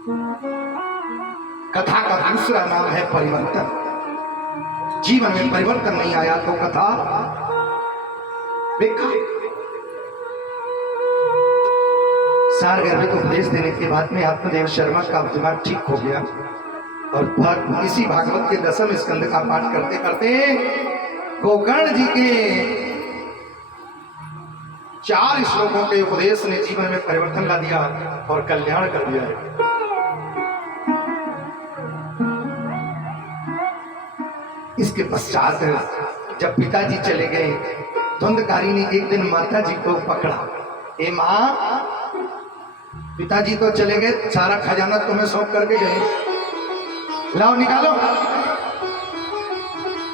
कथा का दूसरा नाम है परिवर्तन। जीवन में परिवर्तन नहीं आया तो कथा बेकार। सारगर्भित उपदेश देने के बाद में आत्मदेव शर्मा का दिमाग ठीक हो गया और इसी भागवत के 10वें स्कंद का पाठ करते करते गोकर्ण जी के 4 श्लोकों के उपदेश ने जीवन में परिवर्तन ला दिया और कल्याण कर दिया है। इसके पश्चात जब पिताजी चले गए, धुंधकारी ने एक दिन माता जी को पकड़ा। ए माँ, पिताजी तो चले गए, सारा खजाना तुम्हें सौंप करके गए, लाओ निकालो।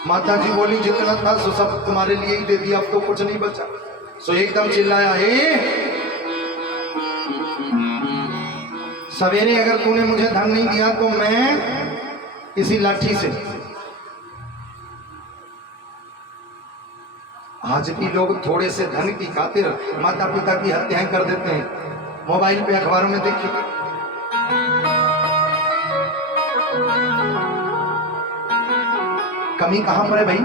माता जी बोली जितना था सो सब तुम्हारे लिए ही दे दिया, अब तो कुछ नहीं बचा। सो एकदम चिल्लाया, हे सवेरे अगर तूने मुझे धन नहीं दिया तो मैं इसी लाठी से। आज भी लोग थोड़े से धन की खातिर माता पिता की हत्याएं कर देते हैं। मोबाइल पे अखबारों में देखिए, कमी कहां पर है भाई?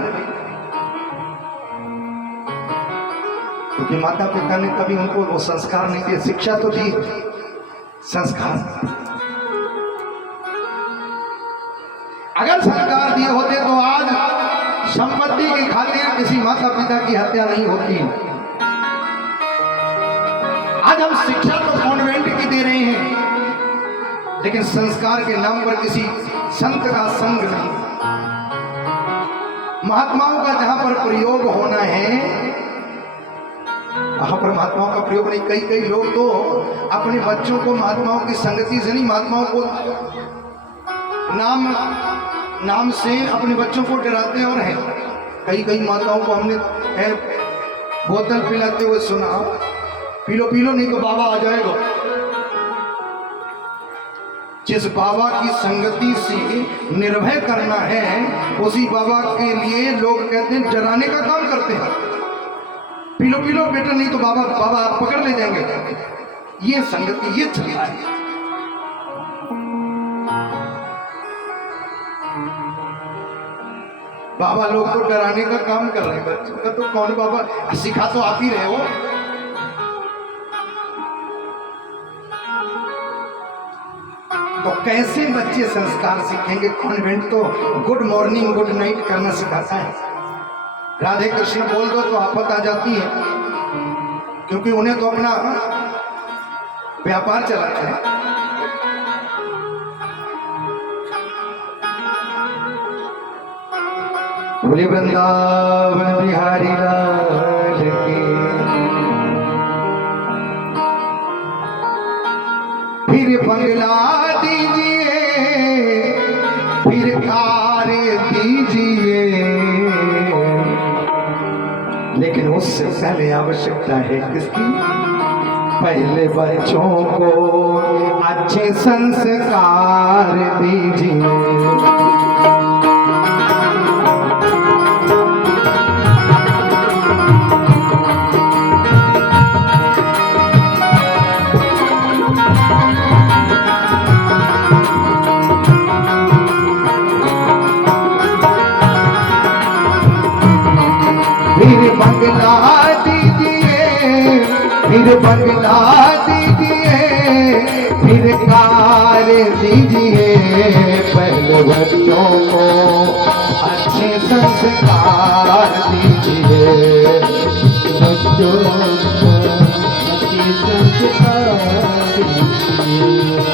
क्योंकि माता पिता ने कभी उनको वो संस्कार नहीं दिए। शिक्षा तो दी, संस्कार अगर संस्कार दिए होते तो आज संपत्ति की खातिर किसी माता पिता की हत्या नहीं होती। आज हम शिक्षा तो कॉन्वेंट की दे रहे हैं, लेकिन संस्कार के नाम पर किसी संत का संग नहीं। महात्माओं का जहां पर प्रयोग होना है वहां पर महात्माओं का प्रयोग नहीं। कई लोग तो अपने बच्चों को महात्माओं की संगति से नहीं, महात्माओं को नाम से अपने बच्चों को डराते और हैं। कई माताओं को हमने बोतल पिलाते हुए सुना, पीलो नहीं तो बाबा आ जाएगा। जिस बाबा की संगति से निर्भय करना है उसी बाबा के लिए लोग कहते हैं डराने का काम करते हैं। पीलो बेटा नहीं तो बाबा पकड़ ले जाएंगे। ये संगति, ये चली है। बाबा लोग तो डराने का काम कर रहे हैं बच्चों का। तो कौन बाबा, सिखा तो आप ही रहे हो। तो कैसे बच्चे संस्कार सीखेंगे? कॉन्वेंट तो गुड मॉर्निंग गुड नाइट करना सिखाता है। राधे कृष्ण बोल दो तो आफत आ जाती है, क्योंकि उन्हें तो अपना व्यापार चलाना है। बोले वृंदावन बिहारी लाल की। फिर बंगला दीजिए, फिर कार दीजिए, लेकिन उससे पहले आवश्यकता है किसकी? पहले बच्चों को अच्छे संस्कार दीजिए। फिर बंगला दीजिए, फिर कार दीजिए, पहले बच्चों को अच्छे संस्कार दीजिए। बच्चों को अच्छे संस्कार दीजिए।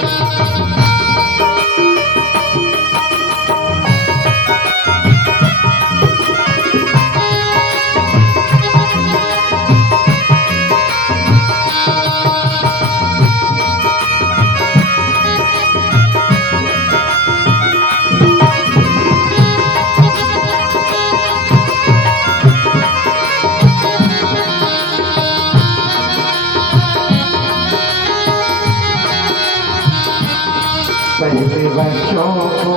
पहले बच्चों को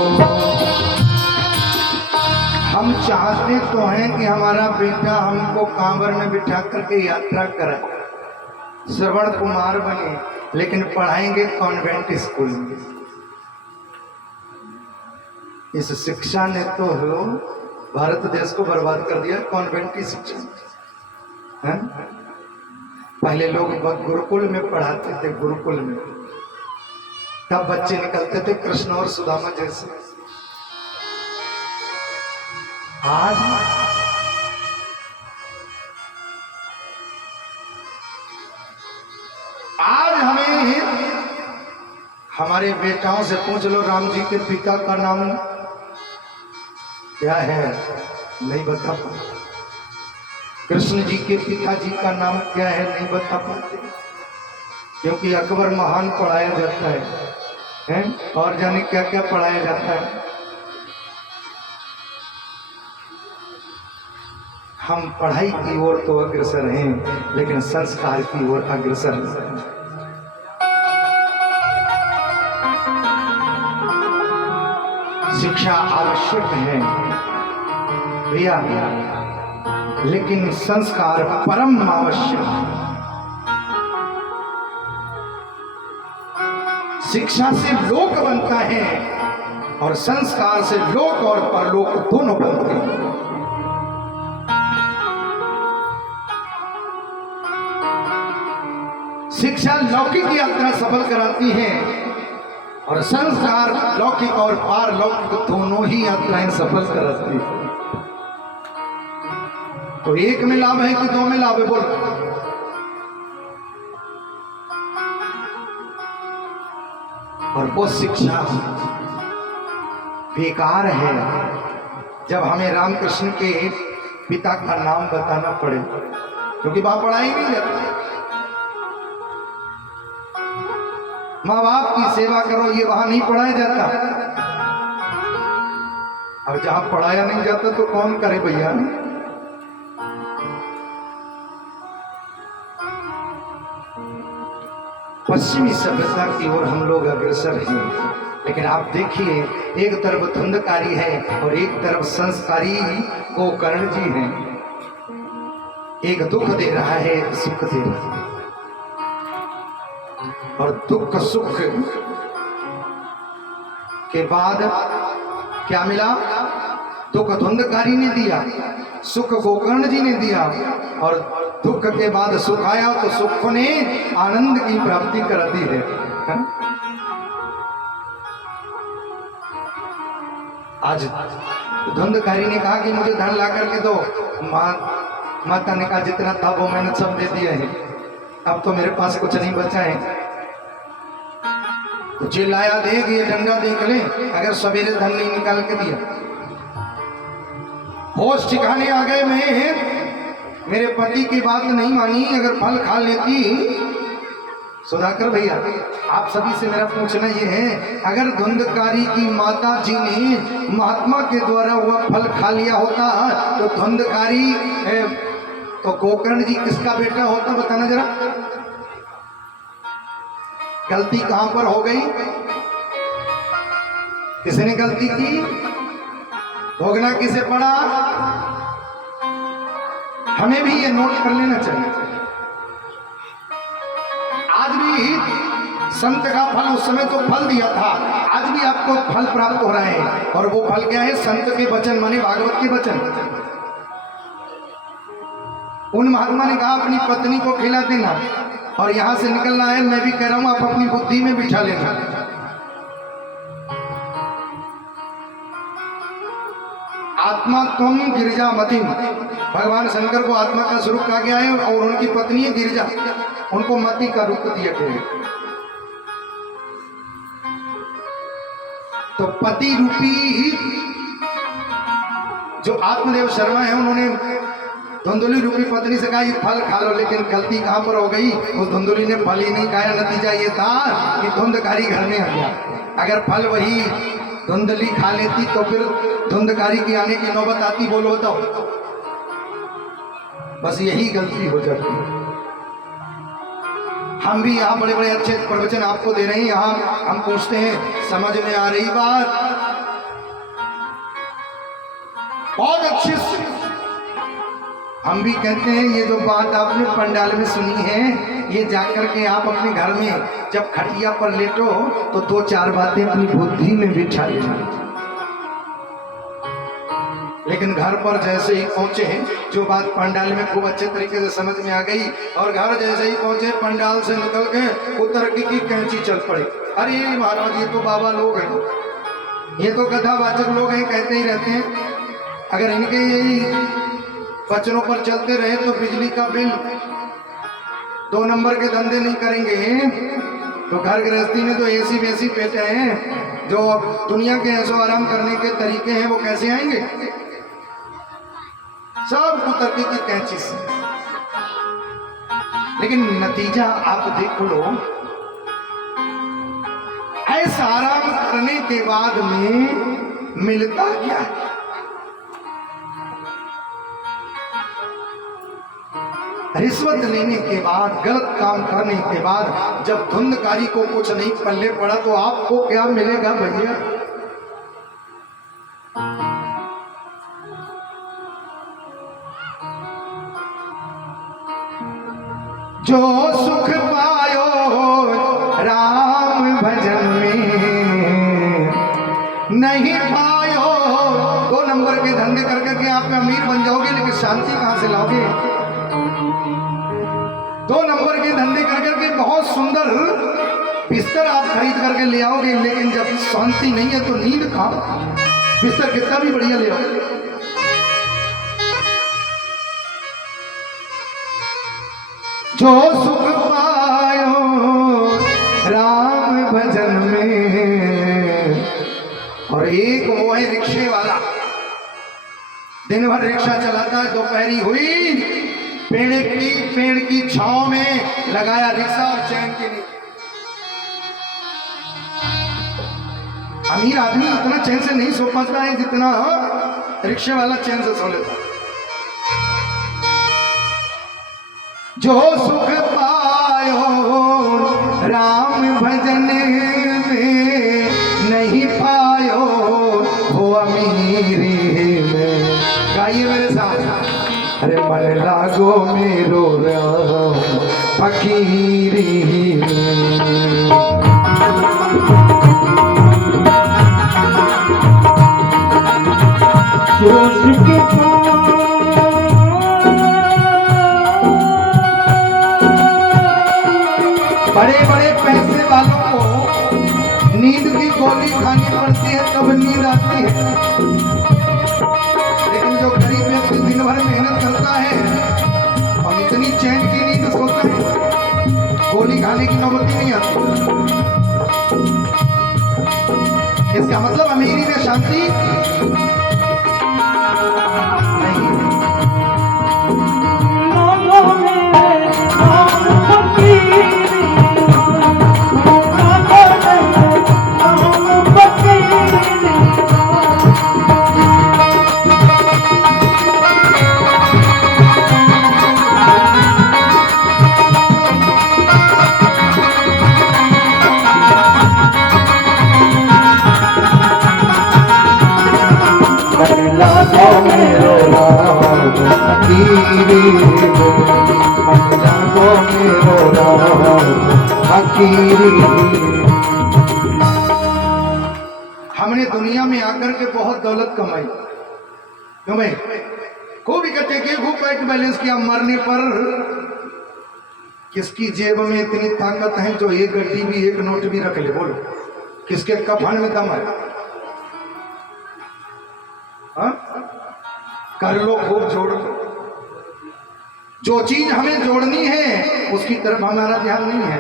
हम चाहते तो हैं कि हमारा बेटा हमको कांवर में बिठा करके यात्रा करे, श्रवण कुमार बने, लेकिन पढ़ाएंगे कॉन्वेंट स्कूल में। इस शिक्षा ने तो भारत देश को बर्बाद कर दिया। कॉन्वेंट की शिक्षा है। पहले लोग गुरुकुल में पढ़ाते थे, गुरुकुल में, तब बच्चे निकलते थे कृष्ण और सुदामा जैसे। आज हमें हमारे बेटाओं से पूछ लो राम जी के पिता का नाम क्या है, नहीं बता पाते। कृष्ण जी के पिताजी का नाम क्या है, नहीं बता पाते, क्योंकि अकबर महान पढ़ाया जाता है और जाने क्या क्या पढ़ाया जाता है। हम पढ़ाई की ओर तो अग्रसर हैं, लेकिन संस्कार की ओर अग्रसर नहीं। शिक्षा आवश्यक है भैया, लेकिन संस्कार परम आवश्यक है। शिक्षा से लोक बनता है और संस्कार से लोक और परलोक दोनों बनते हैं। शिक्षा लौकिक यात्रा सफल कराती है और संस्कार लौकिक और पारलौकिक दोनों ही यात्राएं सफल कराती है। तो एक में लाभ है कि दो में लाभ है, बोल। और वो शिक्षा बेकार है जब हमें रामकृष्ण के पिता का नाम बताना पड़े, क्योंकि वहां पढ़ाई नहीं जाती। माँ बाप की सेवा करो, ये वहां नहीं पढ़ाया जाता। अब जहां पढ़ाया नहीं जाता तो कौन करे भैया। पश्चिमी सभ्यता की ओर हम लोग अग्रसर हैं, लेकिन आप देखिए एक तरफ धुंधकारी है और एक तरफ संस्कारी गोकर्ण जी हैं। एक दुख दे रहा है, एक सुख दे रहा है, और दुख सुख के बाद क्या मिला? दुख धुंधकारी ने दिया, सुख गोकर्ण जी ने दिया, और दुख के बाद सुख आया तो सुख ने आनंद की प्राप्ति करा दी है। आज धुंधकारी ने कहा कि मुझे धन ला करके दो। माता ने कहा जितना था वो मैंने सब दे दिया है, अब तो मेरे पास कुछ नहीं बचा है। तो चिल्लाया, देख ये डंडा देख ले, अगर सवेरे धन नहीं निकाल के दिया। होश ठिकाने आ गए, मैं मेरे पति की बात नहीं मानी, अगर फल खा लेती। सुधाकर भैया, आप सभी से मेरा पूछना ये है, अगर धुंधकारी की माता जी ने महात्मा के द्वारा हुआ फल खा लिया होता तो धुंधकारी तो गोकर्ण जी किसका बेटा होता, बताना जरा। गलती कहां पर हो गई? किसने गलती की? भोगना किसे पड़ा? हमें भी ये नोट कर लेना चाहिए। आज भी संत का फल उस समय तो फल दिया था, आज भी आपको फल प्राप्त हो रहा है, और वो फल क्या है? संत के वचन, माने भागवत के वचन। उन महात्मा ने कहा अपनी पत्नी को खिला देना, और यहां से निकलना है। मैं भी कह रहा हूं आप अपनी बुद्धि में बिठा लेना। आत्मा तुम गिरिजा मतिम, भगवान शंकर को आत्मा का स्वरूप कहा गया है, और उनकी पत्नी है गिरिजा, उनको मति का रूप दिया गया है। तो पति रूपी जो आत्मदेव शर्मा है, उन्होंने धुंधुली रूपी पत्नी से कहा ये फल खा लो, लेकिन गलती कहां पर हो गई? उस धुंधुली ने फल ही नहीं खाया। नतीजा ये था कि धुंधकारी घर में आ गया। अगर फल वही धुंधली खा लेती तो फिर धुंधकारी की आने की नौबत आती, बोलो बताओ। बस यही गलती हो जाती है। हम भी यहाँ बड़े बड़े अच्छे प्रवचन आपको दे रहे हैं, यहाँ हम पूछते हैं समझ में आ रही बात? बहुत अच्छे से हम भी कहते हैं ये जो बात आपने पंडाल में सुनी है, ये जाकर के आप अपने घर में जब खटिया पर लेटो तो दो चार बातें अपनी बुद्धि में बिठा लेना। लेकिन घर पर जैसे ही पहुंचे, जो बात पंडाल में खूब अच्छे तरीके से समझ में आ गई, और घर जैसे ही पहुंचे पंडाल से निकल के उतर की कैंची चल पड़ी। अरे महाराज ये तो बाबा लोग हैं, ये तो कथावाचक लोग हैं, कहते ही रहते हैं, अगर इनके यही वचनों पर चलते रहे तो बिजली का बिल 2 नंबर के धंधे नहीं करेंगे। तो घर गृहस्थी में तो एसी वेसी पेटे हैं, जो दुनिया के ऐसो आराम करने के तरीके हैं वो कैसे आएंगे? सब कुतर्की की कैंची से। लेकिन नतीजा आप देख लो, ऐसा आराम करने के बाद में मिलता क्या है? रिश्वत लेने के बाद, गलत काम करने के बाद जब धुंधकारी को कुछ नहीं पल्ले पड़ा तो आपको क्या मिलेगा भैया? जो सुख पायो राम भजन में नहीं पायो। 2 नंबर के धंधे कर करके आप अमीर बन जाओगे, लेकिन शांति कहां से लाओगे? 2 नंबर के धंधे कर करके बहुत सुंदर बिस्तर आप खरीद करके ले आओगे, लेकिन जब शांति नहीं है तो नींद कहां? बिस्तर कितना भी बढ़िया ले आओ। जो सुख पायो राम भजन में। और एक वो है रिक्शे वाला, दिन भर रिक्शा चलाता है, दोपहरी हुई पेड़ की छांव में लगाया रिक्शा और चैन के नीचे। अमीर आदमी उतना चैन से नहीं सो पाता है जितना रिक्शे वाला चैन से सो लेता। जो सुख पायो राम भजन में नहीं पायो वो अमीरी में। गाइए मेरे साथ। अरे मन लागो मेरो राम फकीरी में। बड़े बड़े पैसे वालों को नींद की गोली खानी पड़ती है तब नींद आती है, लेकिन जो गरीब व्यक्ति दिन भर मेहनत करता है और इतनी चैन की नींद सोता है, गोली खाने की नौबत ही नहीं आती। इसका मतलब अमीरी में शांति नहीं। हमने दुनिया में आकर के बहुत दौलत कमाई, क्यों भाई? खूब इकट्ठे किए, खूब बैंक बैलेंस किया, मरने पर किसकी जेब में इतनी ताकत है जो एक गड्डी भी एक नोट भी रख ले? बोलो, किसके कफन में दम है? हाँ? कर लो, खूब जोड़ लो। जो चीज हमें जोड़नी है उसकी तरफ हमारा ध्यान नहीं है,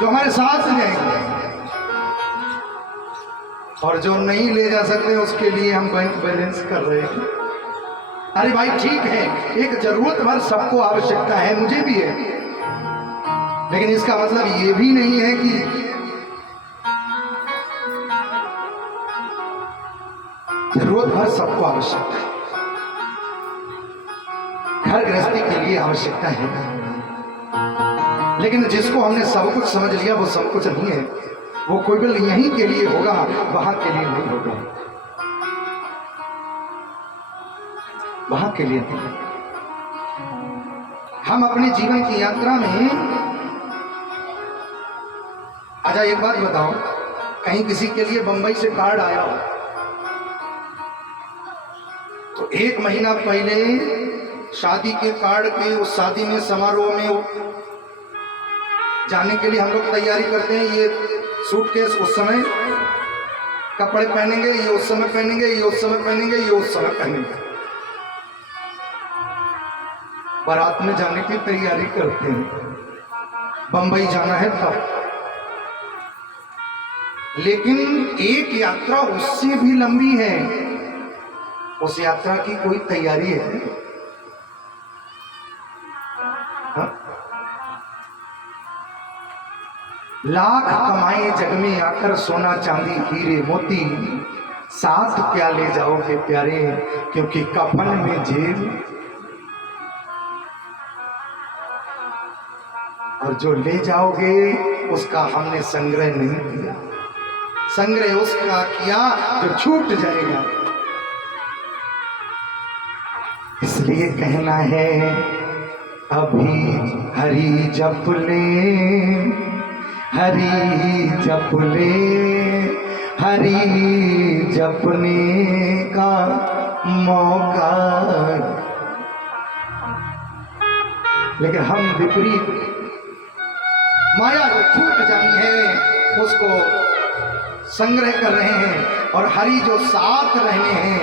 जो हमारे साथ जाएंगे, और जो नहीं ले जा सकते उसके लिए हम बैंक बैलेंस कर रहे हैं। अरे भाई ठीक है, एक जरूरत भर सबको आवश्यकता है, मुझे भी है, लेकिन इसका मतलब ये भी नहीं है कि जरूरत भर सबको आवश्यकता है। घर गृहस्थी के लिए आवश्यकता है, लेकिन जिसको हमने सब कुछ समझ लिया वो सब कुछ नहीं है। वो केवल यहीं के लिए होगा, वहां के लिए नहीं होगा, वहां के लिए नहीं। हम अपने जीवन की यात्रा में, अच्छा एक बात बताओ, कहीं किसी के लिए बंबई से कार्ड आया हो तो 1 महीना पहले शादी के कार्ड के उस शादी में समारोह में जाने के लिए हम लोग तैयारी करते हैं। ये सूटकेस उस समय कपड़े पहनेंगे, ये उस समय पहनेंगे, ये उस समय पहनेंगे, ये उस समय पहनेंगे। बारात में जाने की तैयारी करते हैं, बंबई जाना है तब। लेकिन एक यात्रा उससे भी लंबी है, उस यात्रा की कोई तैयारी है? हा? लाख कमाए जग में आकर सोना चांदी हीरे मोती, साथ क्या ले जाओगे प्यारे, क्योंकि कफन में जेब, और जो ले जाओगे उसका हमने संग्रह नहीं किया। संग्रह उसका किया जो छूट जाएगा। इसलिए कहना है अभी हरि जप ले, हरि जप ले, हरि जपने का मौका। लेकिन हम विपरीत, माया जो छूट जानी है उसको संग्रह कर रहे हैं, और हरि जो साथ रहने हैं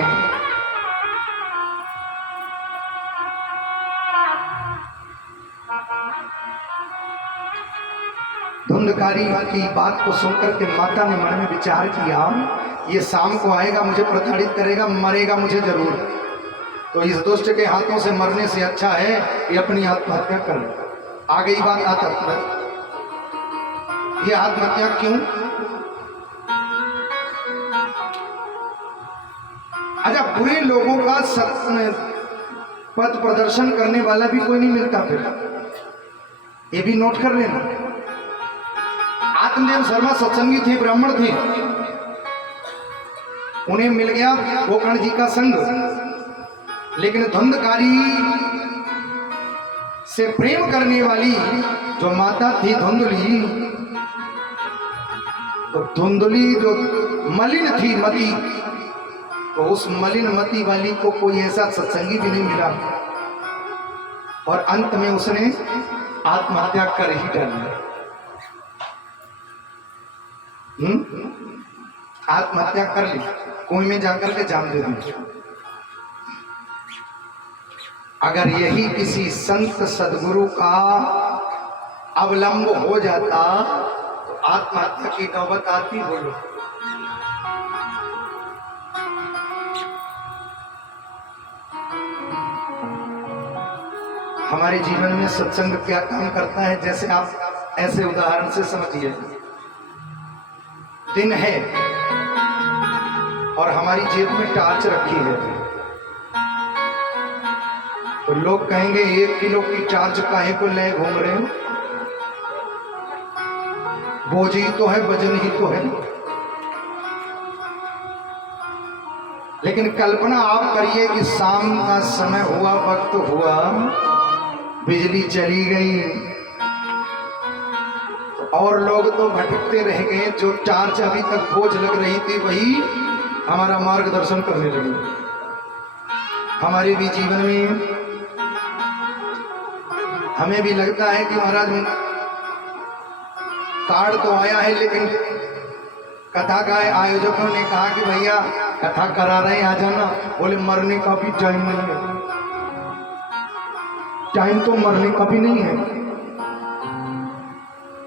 धुंधकारी की बात को सुनकर के माता ने मन में विचार किया, ये शाम को आएगा, मुझे प्रताड़ित करेगा, मरेगा मुझे जरूर। तो इस दुष्ट के हाथों से मरने से अच्छा है ये अपनी आत्महत्या कर ले। आ गई बात आत्महत्या। ये आत्महत्या क्यों? अच्छा, बुरे लोगों का पथ प्रदर्शन करने वाला भी कोई नहीं मिलता फिर, ये भी नोट कर लेना। आत्मदेव शर्मा सत्संगी थे, ब्राह्मण थे, उन्हें मिल गया गोकर्ण जी का संग। लेकिन धुंधकारी से प्रेम करने वाली जो माता थी धुंधली, तो धुंधली जो मलिन थी मती, तो उस मलिन मती वाली को कोई ऐसा सत्संगी भी नहीं मिला, और अंत में उसने आत्महत्या कर ही डाली। आत्महत्या कर ली, कुएं में जाकर के जान दे दी। अगर यही किसी संत सदगुरु का अवलंब हो जाता तो आत्महत्या की नौबत आती? बोलो। हमारे जीवन में सत्संग क्या काम करता है, जैसे आप ऐसे उदाहरण से समझिए। दिन है और हमारी जेब में टार्च रखी है, तो लोग कहेंगे 1 किलो की टार्च काहे को ले घूम रहे हो? बोझ ही तो है, वजन ही तो है। लेकिन कल्पना आप करिए कि शाम का समय हुआ, वक्त हुआ, बिजली चली गई, और लोग तो भटकते रह गए। जो टार्च अभी तक बोझ लग रही थी वही हमारा मार्गदर्शन करने लगी। हमारे भी जीवन में हमें भी लगता है कि महाराज कार्ड तो आया है, लेकिन कथा का आयोजकों ने कहा कि भैया कथा करा रहे हैं, आ जाना। बोले मरने का भी टाइम नहीं है। टाइम तो मरने का भी नहीं है।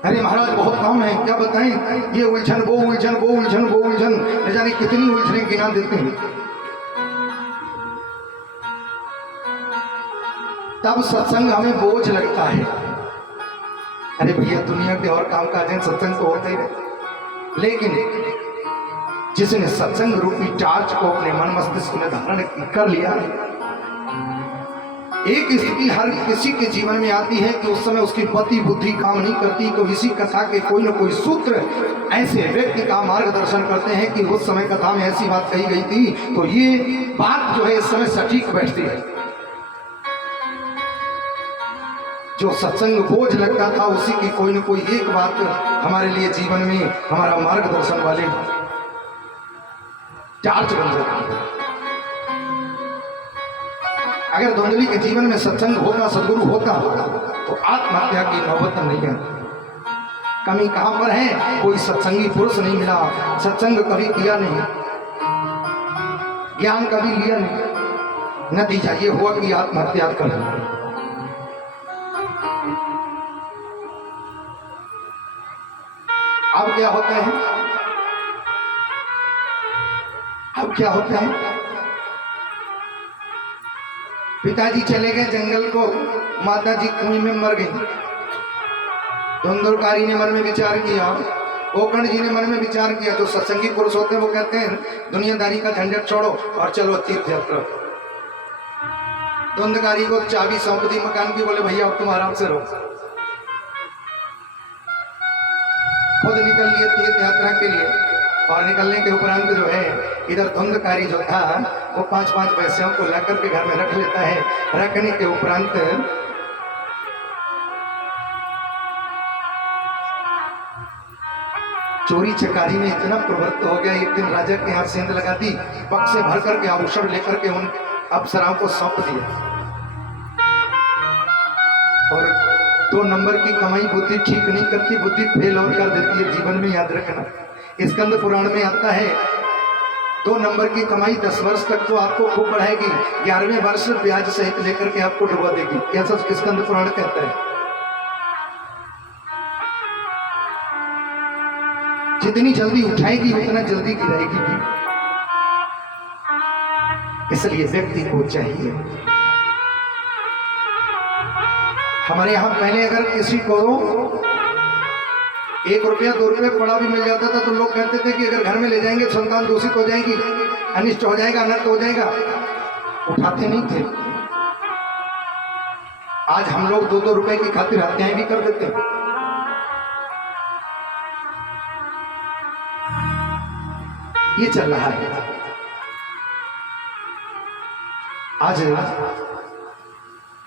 अरे महाराज बहुत काम है, क्या बताएं, ये उलझन वो उलझन, वो उलझन वो उलझन, न जाने कितनी उलझने गिना देते हैं। तब सत्संग हमें बोझ लगता है। अरे भैया दुनिया के और काम काज हैं, सत्संग तो होते ही रहते। लेकिन जिसने सत्संग रूपी टार्च को अपने मन मस्तिष्क में धारण कर लिया, एक स्थिति हर किसी के जीवन में आती है कि उस समय उसकी मति बुद्धि काम नहीं करती, तो इसी कथा के कोई न कोई सूत्र ऐसे व्यक्ति का मार्गदर्शन करते हैं कि उस समय कथा में ऐसी बात कही गई थी, तो ये बात जो है इस समय सटीक बैठती है। जो सत्संग बोझ लगता था उसी की कोई न कोई एक बात हमारे लिए जीवन में हमारा मार्गदर्शन वाले टार्च बन जाती है। अगर धुंधली के जीवन में सत्संग होता, सदगुरु होता, तो आत्महत्या की नौबत नहीं है। कमी कहां पर है? कोई सत्संगी पुरुष नहीं मिला, सत्संग कभी किया नहीं, ज्ञान कभी लिया नहीं, नतीजा ये हुआ कि आत्महत्या कर ली। अब क्या होता है? अब क्या होता है? पिताजी चले गए जंगल को, माताजी कुएं में मर गई। धुंधुलकारी ने मन में विचार किया, गोकर्ण जी ने मन में विचार किया। जो सत्संगी पुरुष होते हैं वो कहते हैं दुनियादारी का झंझट छोड़ो और चलो तीर्थ यात्रा। धुंधकारी को चाबी सौंप दी मकान की, बोले भैया अब तुम आराम से रहो। खुद निकल लिए तीर्थ यात्रा के लिए, और निकलने के उपरांत जो है इधर धुंधकारी जो था वो 5-5 पैसों को लाकर के घर में रख लेता है। रखने के उपरांत चोरी चकारी में इतना प्रवृत्त हो गया, एक दिन राजा के हाथ सेंध लगा दी, बक्से भर करके आभूषण लेकर के उन अप्सराओं को सौंप दिया। और 2 नंबर की कमाई बुद्धि ठीक नहीं करती, बुद्धि फेल और कर देती है। जीवन में याद रखना, स्कंद पुराण में आता है 2 नंबर की कमाई 10 वर्ष तक तो आपको खूब बढ़ाएगी, 11वें वर्ष ब्याज सहित लेकर के आपको डुबा देगी। ऐसा स्कंद पुराण कहता है। जितनी जल्दी उठाएगी उतना जल्दी गिराएगी भी। इसलिए व्यक्ति को चाहिए, हमारे यहाँ पहले अगर किसी को 1 रुपया 2 रुपये पड़ा भी मिल जाता था तो लोग कहते थे कि अगर घर में ले जाएंगे संतान दूषित हो जाएगी, अनिष्ट हो जाएगा, अनर्थ हो जाएगा, उठाते नहीं थे। आज हम लोग 2-2 रुपए की खातिर हत्याएं भी कर देते हैं। ये चल रहा है आज।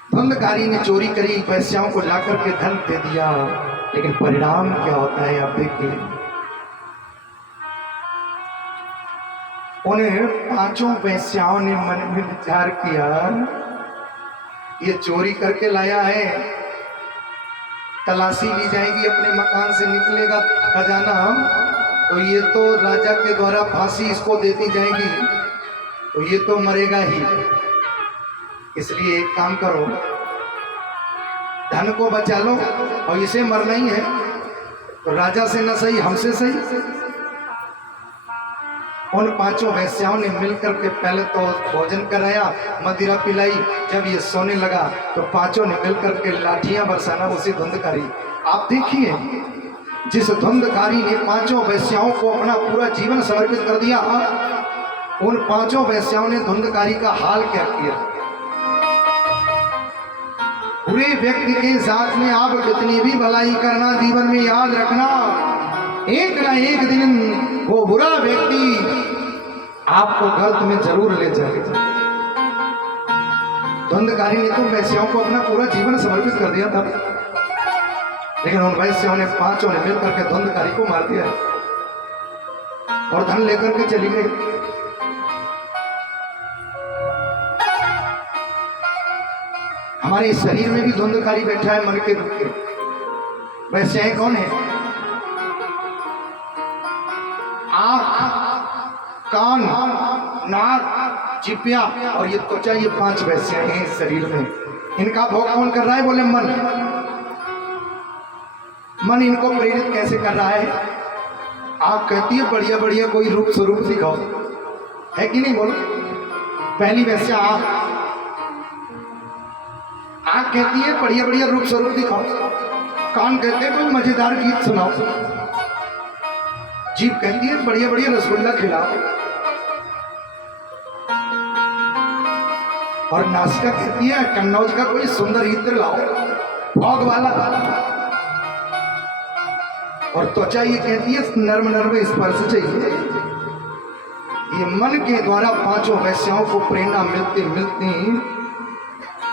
धुंधकारी ने चोरी करी, पैसों को लाकर के धन दे दिया, लेकिन परिणाम क्या होता है आप देखिए। उन्हें 5 पैसों ने मन में विचार किया, ये चोरी करके लाया है, तलाशी ली जाएगी, अपने मकान से निकलेगा खजाना, तो ये तो राजा के द्वारा फांसी इसको देती जाएगी, तो ये तो मरेगा ही। इसलिए एक काम करो, धन को बचा लो, और इसे मरना ही है तो राजा से न सही हमसे सही। उन 5 वैश्याओं ने मिलकर के पहले तो भोजन कराया, मदिरा पिलाई। जब ये सोने लगा तो 5 ने मिलकर के लाठियां बरसाना उसी धुंधकारी। आप देखिए, जिस धुंधकारी ने 5 वैश्याओं को अपना पूरा जीवन समर्पित कर दिया, उन 5 वैश्याओं ने धुंधकारी का हाल क्या किया। बुरे व्यक्ति के साथ में आप कितनी भी भलाई करना, जीवन में याद रखना, एक ना एक दिन वो बुरा व्यक्ति आपको गर्त में जरूर ले जाएगा। धुंधकारी ने तो वैश्याओं को अपना पूरा जीवन समर्पित कर दिया था, लेकिन उन वैश्यों ने 5 ने मिलकर के धुंधकारी को मार दिया और धन लेकर के चली गई। हमारे इस शरीर में भी धुंधकारी बैठा है मन के रूप के। वैसे कौन है? आंख, कान, नाक, जिह्वा और ये त्वचा, ये 5 वैसे हैं इस शरीर में। इनका भोग कौन कर रहा है? बोले मन। मन इनको प्रेरित कैसे कर रहा है? आंख कहती है बढ़िया बढ़िया कोई रूप स्वरूप दिखाओ, है कि नहीं? बोलो, पहली वैसे आंख कहती है बढ़िया बढ़िया रूप स्वरूप दिखाओ। कान कहते हैं कोई मजेदार गीत सुनाओ। जीभ कहती है बढ़िया बढ़िया रसगुल्ला खिलाओ। और नासिका कहती है कन्नौज का कोई सुंदर इत्र लाओ, भोग वाला। और त्वचा ये कहती है नर्म नर्म स्पर्श चाहिए। ये मन के द्वारा 5 वैश्याओं को प्रेरणा मिलती मिलती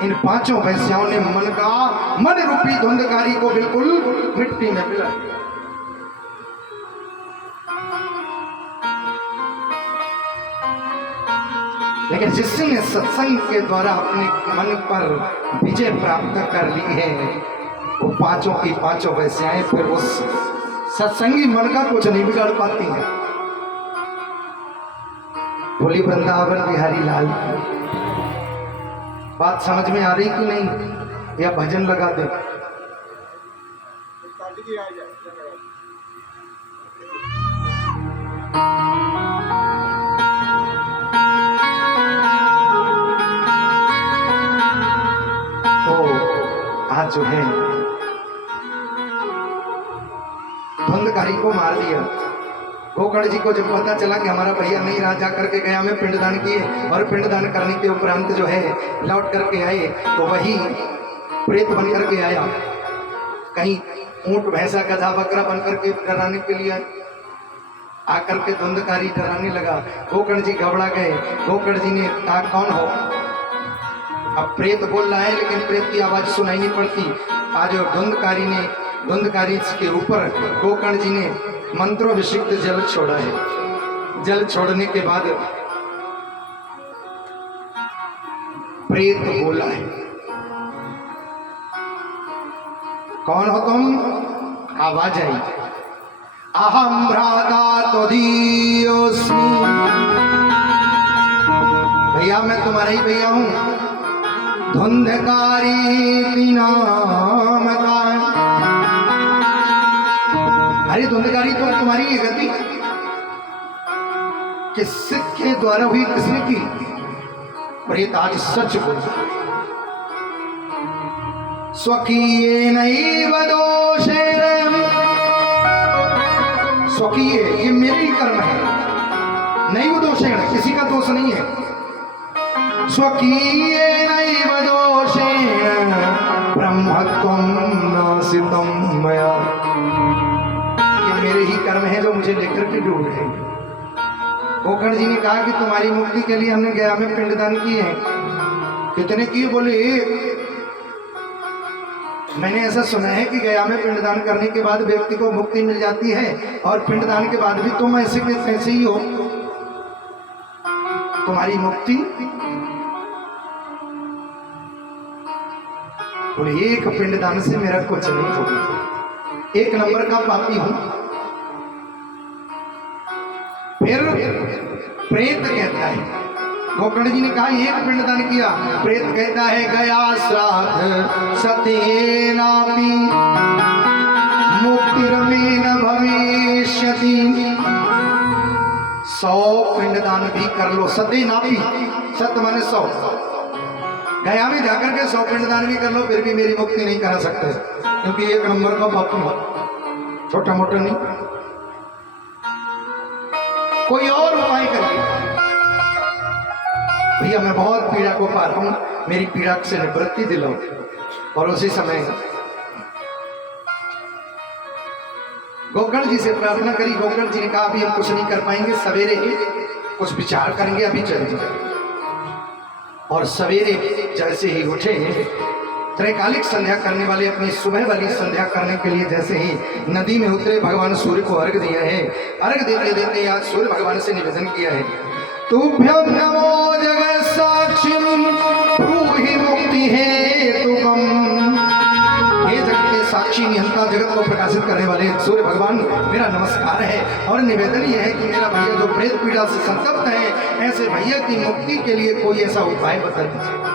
इन 5 वैश्याओं ने मन रूपी धुंधकारी को बिल्कुल मिट्टी में मिला। लेकिन जिसने सत्संग के द्वारा अपने मन पर विजय प्राप्त कर ली है, वो पांचों की पांचों वैश्याएं फिर उस सत्संगी मन का कुछ नहीं बिगाड़ पाती है। बोली वृंदावन बिहारी लाल की। बात समझ में आ रही कि नहीं, या भजन लगा दे? तो आज जो है धुंधकारी को मार दिया। गोकर्ण जी को जब पता चला कि हमारा भैया नहीं रहा, जा करके गया में पिंडदान किए, और पिंडदान करने के उपरांत जो है लौट करके आए तो वही प्रेत बन करके आया। कहीं ऊंट भैंसा गधा बकरा बन करके डराने के लिए आकर के धुंधकारी डराने लगा। गोकर्ण जी घबरा गए। गोकर्ण जी ने कहा कौन हो? अब प्रेत बोल रहा है लेकिन प्रेत की आवाज सुनाई नहीं पड़ती। आज धुंधकारी के ऊपर गोकर्ण जी ने मंत्रोभिषिक्त जल छोड़ा है। जल छोड़ने के बाद प्रेत बोला है, कौन हो तुम? आवाज आई, अहम भ्राता त्वदीयोऽस्मि। भैया मैं तुम्हारा ही भैया हूं। धुंधकारी नाम का। अरे धुंधकारी तो तुम्हारी ये गति किसके द्वारा हुई, किसने की? प्रेत आज सच बोलता है। स्वकीय नैव दोषेण, स्वकीय ये मेरे ही कर्म है, नैव दोषेण किसी का दोष नहीं है। स्वकीय नैव दोषेण ब्रह्मत्वं नासितं मया, ये मेरे ही कर्म है जो मुझे लेकर के डूब रहे। गोकर्ण जी ने कहा कि तुम्हारी मुक्ति के लिए हमने गया में पिंडदान किए हैं। कितने किए? बोले एक। मैंने ऐसा सुना है कि गया में पिंडदान करने के बाद व्यक्ति को मुक्ति मिल जाती है, और पिंडदान के बाद भी तुम ऐसे के ऐसे ही हो। तुम्हारी मुक्ति बोले एक पिंडदान से मेरा कुछ नहीं होगा, एक नंबर का पापी हूं। फिर प्रेत कहता है, गोकर्ण जी ने कहा एक पिंडदान किया। प्रेत कहता है गया श्राद्ध सतेनापि मुक्तिरमेन भविष्यति। 100 पिंडदान भी कर लो, सतेनापि, सत माने 100। गया में जाकर के 100 पिंडदान भी कर लो, फिर भी मेरी मुक्ति नहीं करा सकते, क्योंकि एक नंबर का पापी हो, छोटा मोटा नहीं। कोई और उपाय करिए। भैया मैं बहुत पीड़ा को पा रहा हूं, मेरी पीड़ा से निवृत्ति दिलाओ। और उसी समय गोकर्ण जी से प्रार्थना करी। गोकर्ण जी ने कहा अभी हम कुछ नहीं कर पाएंगे, सवेरे कुछ विचार करेंगे, अभी चलेंगे। और सवेरे जैसे ही उठे, त्रैकालिक संध्या करने वाले अपनी सुबह वाली संध्या करने के लिए जैसे ही नदी में उतरे, भगवान सूर्य को अर्घ दिया है। अर्घ देते देते आज सूर्य भगवान से निवेदन किया है, तुभ्यं नमो जगत साक्षी ब्रूहि मुक्ति हेतुकम्। हे जगत के साक्षी निहंता, जगत को प्रकाशित करने वाले सूर्य भगवान, मेरा नमस्कार है। और निवेदन यह है कि मेरा भैया जो प्रेत पीड़ा से संतप्त है, ऐसे भैया की मुक्ति के लिए कोई ऐसा उपाय बता दीजिए।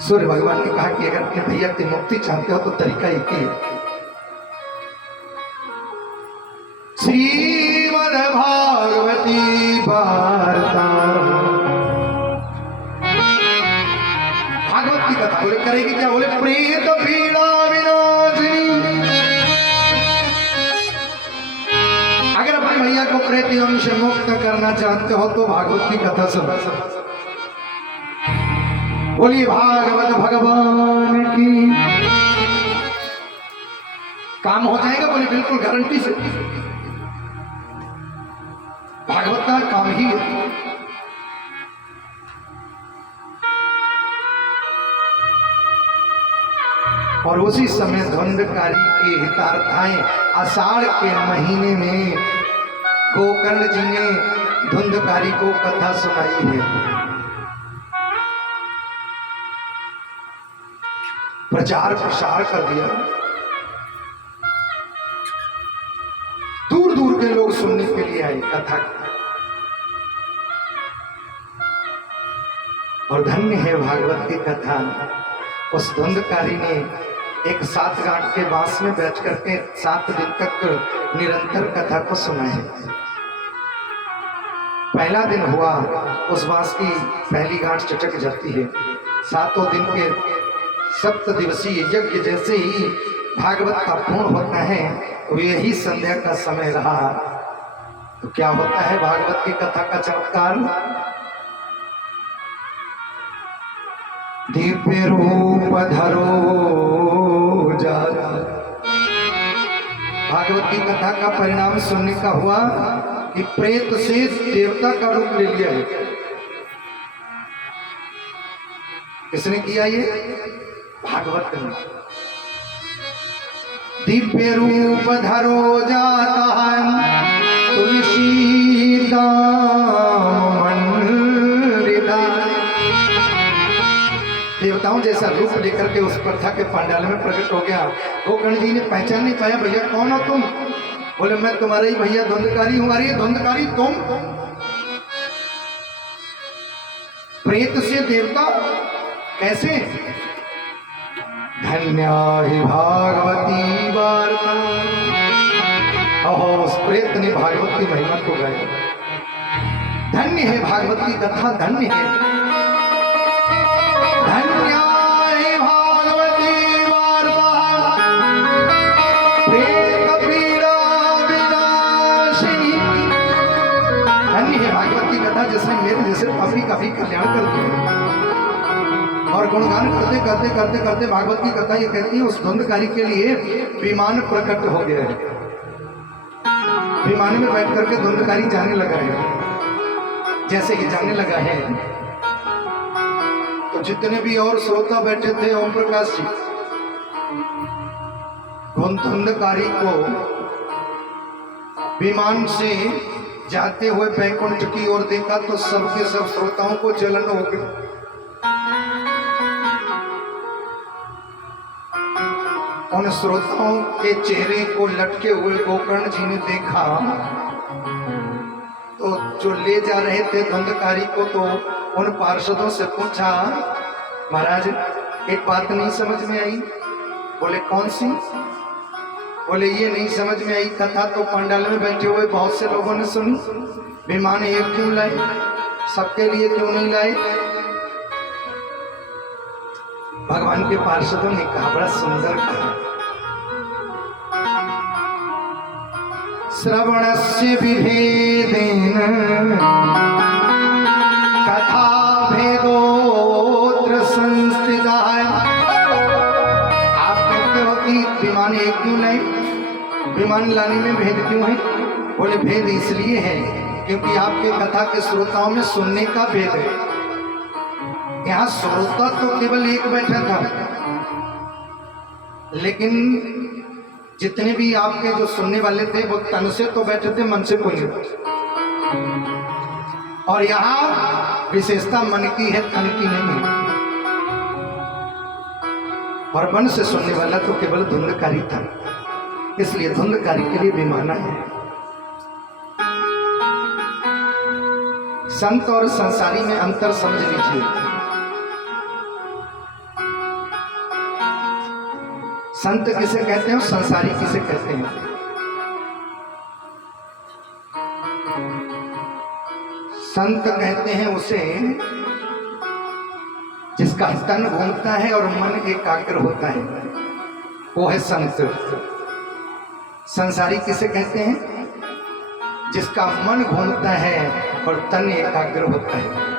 सूर्य भगवान ने कहा कि अगर अपने भैया की मुक्ति चाहते हो तो तरीका एक ही है। श्रीमद् भागवती वार्ता, भागवत की कथा बोले करेगी क्या? बोले प्रेत पीड़ा विनाशिनी। अगर अपने भैया को प्रेतियों से मुक्त करना चाहते हो तो भागवत की कथा सुनो। बोलिए भागवत भगवान की। काम हो जाएगा? बोले बिल्कुल गारंटी से। भागवत का काम ही है। और उसी समय धुंधकारी के हितार्थाएं आषाढ़ के महीने में गोकर्ण जी ने धुंधकारी को कथा सुनाई है। प्रचार प्रसार कर दिया, दूर दूर के लोग सुनने के लिए आए कथा। और धन्य है भागवत की कथा। उस धुंधकारी ने एक 7 गांठ के बांस में बैठ करके 7 दिन तक निरंतर कथा को सुना है। पहला दिन हुआ, उस बांस की पहली गांठ चटक जाती है। 7 दिन के 7 दिवसीय यज्ञ जैसे ही भागवत का पूर्ण होता है, तो यही संध्या का समय रहा। तो क्या होता है भागवत की कथा का चमत्कार? दिव्य रूप धरो जाता। भागवत की कथा का परिणाम सुनने का हुआ कि प्रेत से देवता का रूप ले लिया है। किसने किया ये? भागवत ने। दिव्य रूप धरो जाता है तुलसी दाम मंडिता। देवताओं जैसा रूप लेकर के उस प्रथा के पंडाल में प्रकट हो गया। गोकर्ण जी ने पहचान नहीं पाया, भैया कौन हो तुम? बोले मैं तुम्हारा ही भैया धुंधकारी हूं। अरे धुंधकारी तुम? प्रेत से देवता कैसे? धन्या ही भागवती वार्ता। ओहो, उस प्रेत ने भागवत की महिमा को गाया। धन्य है भागवत की कथा, धन्य है। धन्या ही भागवती वार्ता, प्रेत पीड़ा विनाशिनी। धन्य है भागवत की कथा जिसने मेरे जैसे पापी का भी कल्याण कर दिया। और गुणगान करते करते करते करते भागवत की कथा ये कहती है उस धुंधकारी के लिए विमान प्रकट हो गया है। विमान में बैठ करके धुंधकारी जाने लगा है। जैसे ही जाने लगा है तो जितने भी और श्रोता बैठे थे, ओम प्रकाश जी, धुंधकारी को विमान से जाते हुए बैकुंठ की ओर देखा तो सबके सब श्रोताओं को जलन हो गई। उन श्रोताओं के चेहरे को लटके हुए गोकर्ण जी ने देखा तो जो ले जा रहे थे धुंधकारी को, तो उन पार्षदों से पूछा, महाराज एक बात नहीं समझ में आई। बोले कौन सी? बोले ये नहीं समझ में आई, कथा तो पंडाल में बैठे हुए बहुत से लोगों ने सुनी, विमान एक क्यों लाए, सबके लिए क्यों नहीं लाए? भगवान के पार्षदों ने कहा, बड़ा सुंदर कहा, श्रवणस्य विभेदेन कथा भेदोत्र संस्थिता। आप कहते हो कि विमान एक क्यों नहीं, विमान लाने में भेद क्यों है? बोले भेद इसलिए है क्योंकि आपके कथा के श्रोताओं में सुनने का भेद है। यहाँ श्रोता तो केवल एक बैठा था, लेकिन जितने भी आपके जो सुनने वाले थे वो तन से तो बैठे थे, मन से कोई नहीं। और यहाँ विशेषता मन की है, तन की नहीं है। और मन से सुनने वाला तो केवल धुंधकारी था, इसलिए धुंधकारी के लिए विमाना है। संत और संसारी में अंतर समझ लीजिए। संत किसे कहते हैं और संसारी किसे कहते हैं? संत कहते हैं उसे जिसका तन घूमता है और मन एकाग्र होता है, वो है संत। संसारी किसे कहते हैं? जिसका मन घूमता है और तन एकाग्र होता है।